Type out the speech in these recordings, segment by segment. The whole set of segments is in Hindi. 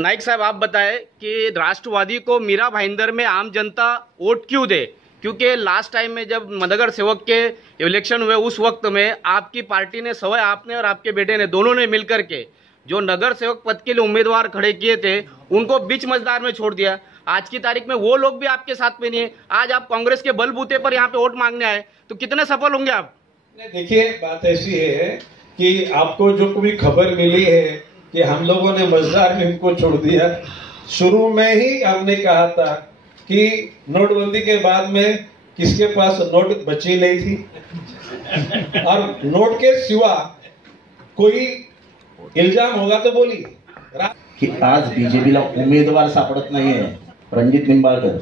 नाइक साहब, आप बताएं कि राष्ट्रवादी को मीरा भाईंदर में आम जनता वोट क्यों दे? क्योंकि लास्ट टाइम में जब नगर सेवक के इलेक्शन हुए उस वक्त में आपकी पार्टी ने सवय आपने और आपके बेटे ने दोनों ने मिलकर के जो नगर सेवक पद के लिए उम्मीदवार खड़े किए थे उनको बीच मझदार में छोड़ दिया। आज की तारीख में वो लोग भी आपके साथ में नहीं है। आज आप कांग्रेस के बलबूते पर यहाँ पे वोट मांगने आए तो कितने सफल होंगे आप? देखिए, बात ऐसी है कि आपको जो कोई खबर मिली है कि हम लोगों ने मझदार में इनको छोड़ दिया, शुरू में ही हमने कहा था कि नोटबंदी के बाद में किसके पास नोट बची नहीं थी और नोट के सिवा कोई इल्जाम होगा तो बोलिए की आज बीजेपीला उमेदवार सापडत नाहीये। रणजित निंबाळकर,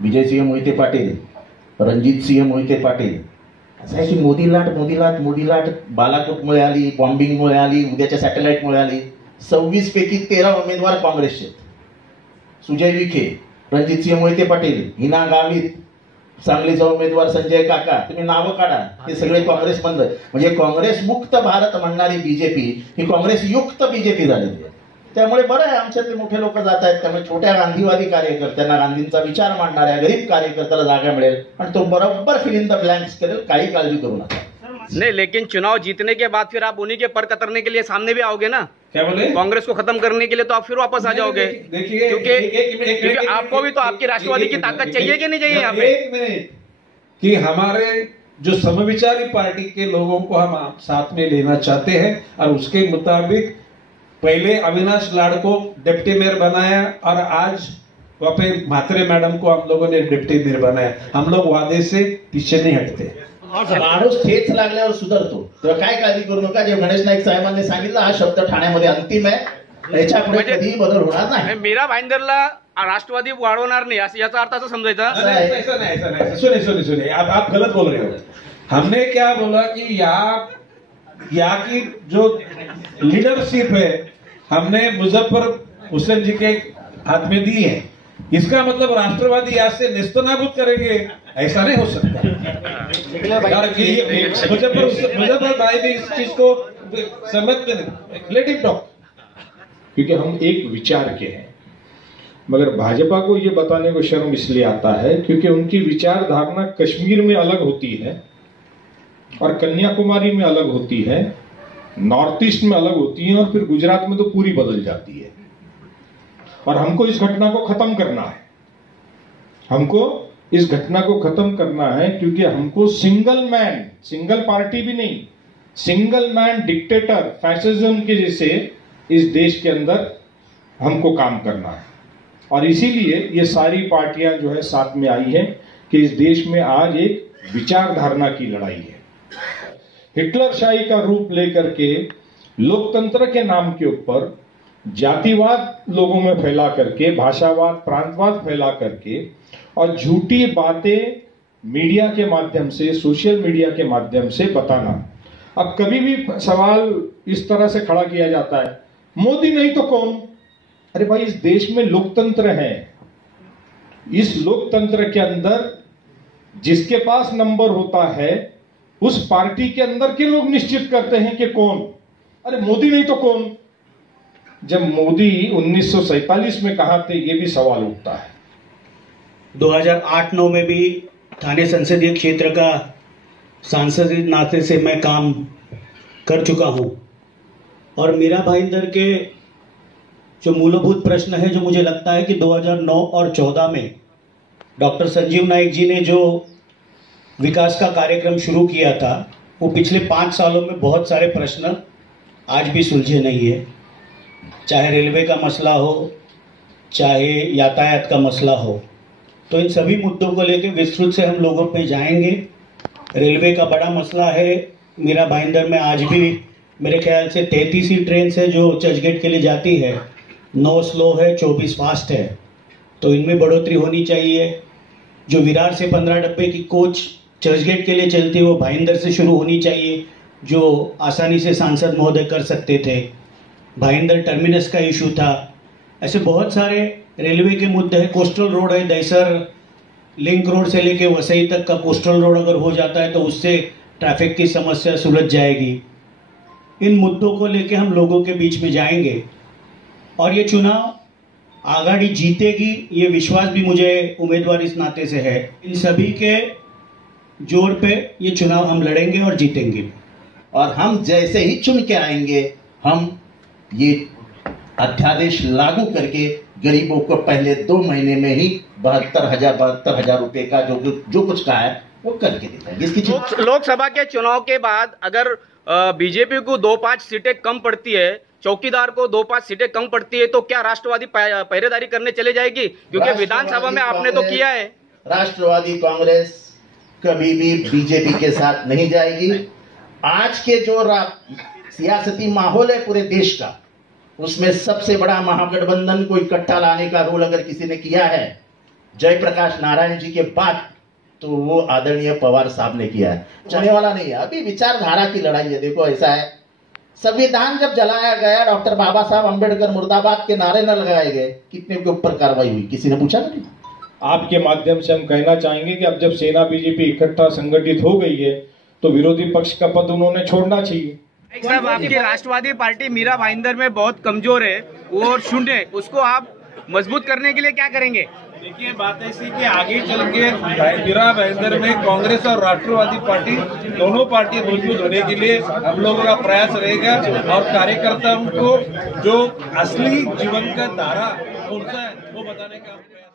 विजयसिंह मोहिते पाटील, रणजितसिंह मोहिते पाटील असं आहे की मोदी लाट बालाकोटमुळे आली, बॉम्बिंगमुळे आली, उद्याच्या सॅटेलाइटमुळे आली। 26 पैकी 13 उमेदवार काँग्रेसचे। सुजय विखे, रणजितसिंह मोहिते पाटील, हिना गावित, सांगलीचा उमेदवार संजय काका, तुम्ही नावं काढा, हे सगळे काँग्रेस बंद। म्हणजे काँग्रेस मुक्त भारत म्हणणारी बीजेपी ही काँग्रेस युक्त बीजेपी झालेली आहे। त्यामुळे बरं आहे आमच्यातले मोठे लोक जात आहेत, त्यामुळे छोट्या गांधीवादी कार्यकर्त्यांना, गांधींचा विचार मांडणाऱ्या गरीब कार्यकर्त्याला जागा मिळेल आणि तो बरोबर फिल इन द ब्लैंक्स करेल, काही काळजी करू नका। नहीं, लेकिन चुनाव जीतने के बाद फिर आप उन्हीं के पर कतरने के लिए सामने भी आओगे ना? क्या बोले? कांग्रेस को खत्म करने के लिए तो आप फिर वापस आ जाओगे। देखिए, क्योंकि आपको भी तो आपकी राष्ट्रवादी की ताकत चाहिए कि नहीं चाहिए यहाँ पे? एक मिनट, कि हमारे जो समविचारी पार्टी के लोगों को हम साथ में लेना चाहते हैं और उसके मुताबिक पहले अविनाश लाड़ को डिप्टी मेयर बनाया और आज वहां पे म्हात्रे मैडम को हम लोगों ने डिप्टी मेयर बनाया। हम लोग वादे से पीछे नहीं हटते। माणूस ठेच लागल्यावर सुधारतो, तेव्हा काय काळजी करू नका। जे गणेश नाईक साहेबांनी सांगितलं हा शब्द ठाण्यामध्ये अंतिम आहे, याच्या पुढे कधीही बदल होणार नाही। मीरा भाईंदरला राष्ट्रवादी वाढवणार नाही असं याचा अर्थ असं समजायचा? ऐसा नहीं, सुनिए, आप गलत बोल रहे हो। हमने क्या बोला कि यहाँ की जो लीडरशिप है हमने मुजफ्फर हुसैन जी के हाथ में दी है। इसका मतलब राष्ट्रवादी यहाँ से नेस्तनाबूद करेंगे, ऐसा नहीं हो सकता। मुजफ्फर भाई भी इस चीज को समझ में, लेट इट टॉक। क्योंकि हम एक विचार के हैं, मगर भाजपा को ये बताने को शर्म इसलिए आता है क्योंकि उनकी विचारधारणा कश्मीर में अलग होती है और कन्याकुमारी में अलग होती है, नॉर्थ ईस्ट में अलग होती है और फिर गुजरात में तो पूरी बदल जाती है। और हमको इस घटना को खत्म करना है, हमको इस घटना को खत्म करना है क्योंकि हमको सिंगल मैन, सिंगल पार्टी भी नहीं, सिंगल मैन डिक्टेटर फैसिज्म के जैसे इस देश के अंदर हमको काम करना है। और इसीलिए ये सारी पार्टियां जो है साथ में आई हैं कि इस देश में आज एक विचारधारणा की लड़ाई है। हिटलरशाही का रूप लेकर के लोकतंत्र के नाम के ऊपर जातिवाद लोगों में फैला करके, भाषावाद, प्रांतवाद फैला करके और झूठी बातें मीडिया के माध्यम से, सोशल मीडिया के माध्यम से बताना। अब कभी भी सवाल इस तरह से खड़ा किया जाता है, मोदी नहीं तो कौन? अरे भाई, इस देश में लोकतंत्र है। इस लोकतंत्र के अंदर जिसके पास नंबर होता है उस पार्टी के अंदर के लोग निश्चित करते हैं कि कौन। अरे मोदी नहीं तो कौन? जब मोदी 1947 में कहा थे, ये भी सवाल उठता है। 2008-9 में भी ठाणे संसदीय क्षेत्र का सांसदीय नाते से मैं काम कर चुका हूं और मीरा भाईंदर के जो मूलभूत प्रश्न है, जो मुझे लगता है कि 2009 और 14 में डॉक्टर संजीव नाइक जी ने जो विकास का कार्यक्रम शुरू किया था, वो पिछले 5 सालों में बहुत सारे प्रश्न आज भी सुलझे नहीं है। चाहे रेलवे का मसला हो, चाहे यातायात का मसला हो, तो इन सभी मुद्दों को लेकर विस्तृत से हम लोगों पे जाएंगे। रेलवे का बड़ा मसला है। मीरा भाईंदर में आज भी मेरे ख्याल से 33 ही ट्रेन है जो चर्चगेट के लिए जाती है, 9 स्लो है, 24 फास्ट है, तो इनमें बढ़ोतरी होनी चाहिए। जो विरार से 15 डब्बे की कोच चर्चगेट के लिए चलती है वो भाईंदर से शुरू होनी चाहिए, जो आसानी से सांसद महोदय कर सकते थे। भाईंदर टर्मिनस का इशू था। ऐसे बहुत सारे रेलवे के मुद्दे हैं। कोस्टल रोड है, दहीसर लिंक रोड से लेके वसई तक का कोस्टल रोड अगर हो जाता है तो उससे ट्रैफिक की समस्या सुलझ जाएगी। इन मुद्दों को लेके हम लोगों के बीच में जाएंगे और ये चुनाव आघाड़ी जीतेगी, ये विश्वास भी मुझे उम्मीदवार इस नाते से है। इन सभी के जोर पे ये चुनाव हम लड़ेंगे और जीतेंगे। और हम जैसे ही चुन के आएंगे, हम ये अध्यादेश लागू करके गरीबों को पहले 2 महीने में ही 72,000 रुपए का जो कुछ कहा है वो करके देंगे। इसकी लोकसभा के चुनाव के बाद अगर बीजेपी को 2-5 सीटें कम पड़ती है, चौकीदार को 2-5 सीटें कम पड़ती है, तो क्या राष्ट्रवादी पहरेदारी करने चले जाएगी? क्योंकि विधानसभा में आपने तो किया है। राष्ट्रवादी कांग्रेस कभी भी बीजेपी के साथ नहीं जाएगी। आज के जो सियासती माहौल है पूरे देश का, उसमें सबसे बड़ा महागठबंधन को इकट्ठा लाने का रोल अगर किसी ने किया है जयप्रकाश नारायण जी के बाद, तो वो आदरणीय पवार साहब ने किया है। चलने वाला नहीं है, अभी विचारधारा की लड़ाई है। देखो ऐसा है, संविधान जब जलाया गया, डॉक्टर बाबा साहब अम्बेडकर मुर्दाबाद के नारे न लगाए गए, कितने के ऊपर कार्रवाई हुई, किसी ने पूछा नहीं? आपके माध्यम से हम कहना चाहेंगे कि अब जब सेना बीजेपी इकट्ठा संगठित हो गई है, तो विरोधी पक्ष का पद उन्होंने छोड़ना चाहिए। साहब, आपकी राष्ट्रवादी पार्टी मीरा भाईंदर में बहुत कमजोर है और शून्य, उसको आप मजबूत करने के लिए क्या करेंगे? देखिए, बात ऐसी कि आगे चल के मीरा भाईंदर में कांग्रेस और राष्ट्रवादी पार्टी दोनों पार्टी मजबूत होने के लिए हम लोगों का प्रयास रहेगा और कार्यकर्ताओं को जो असली जीवन का धारा कौन सा है वो बताने का प्रयास।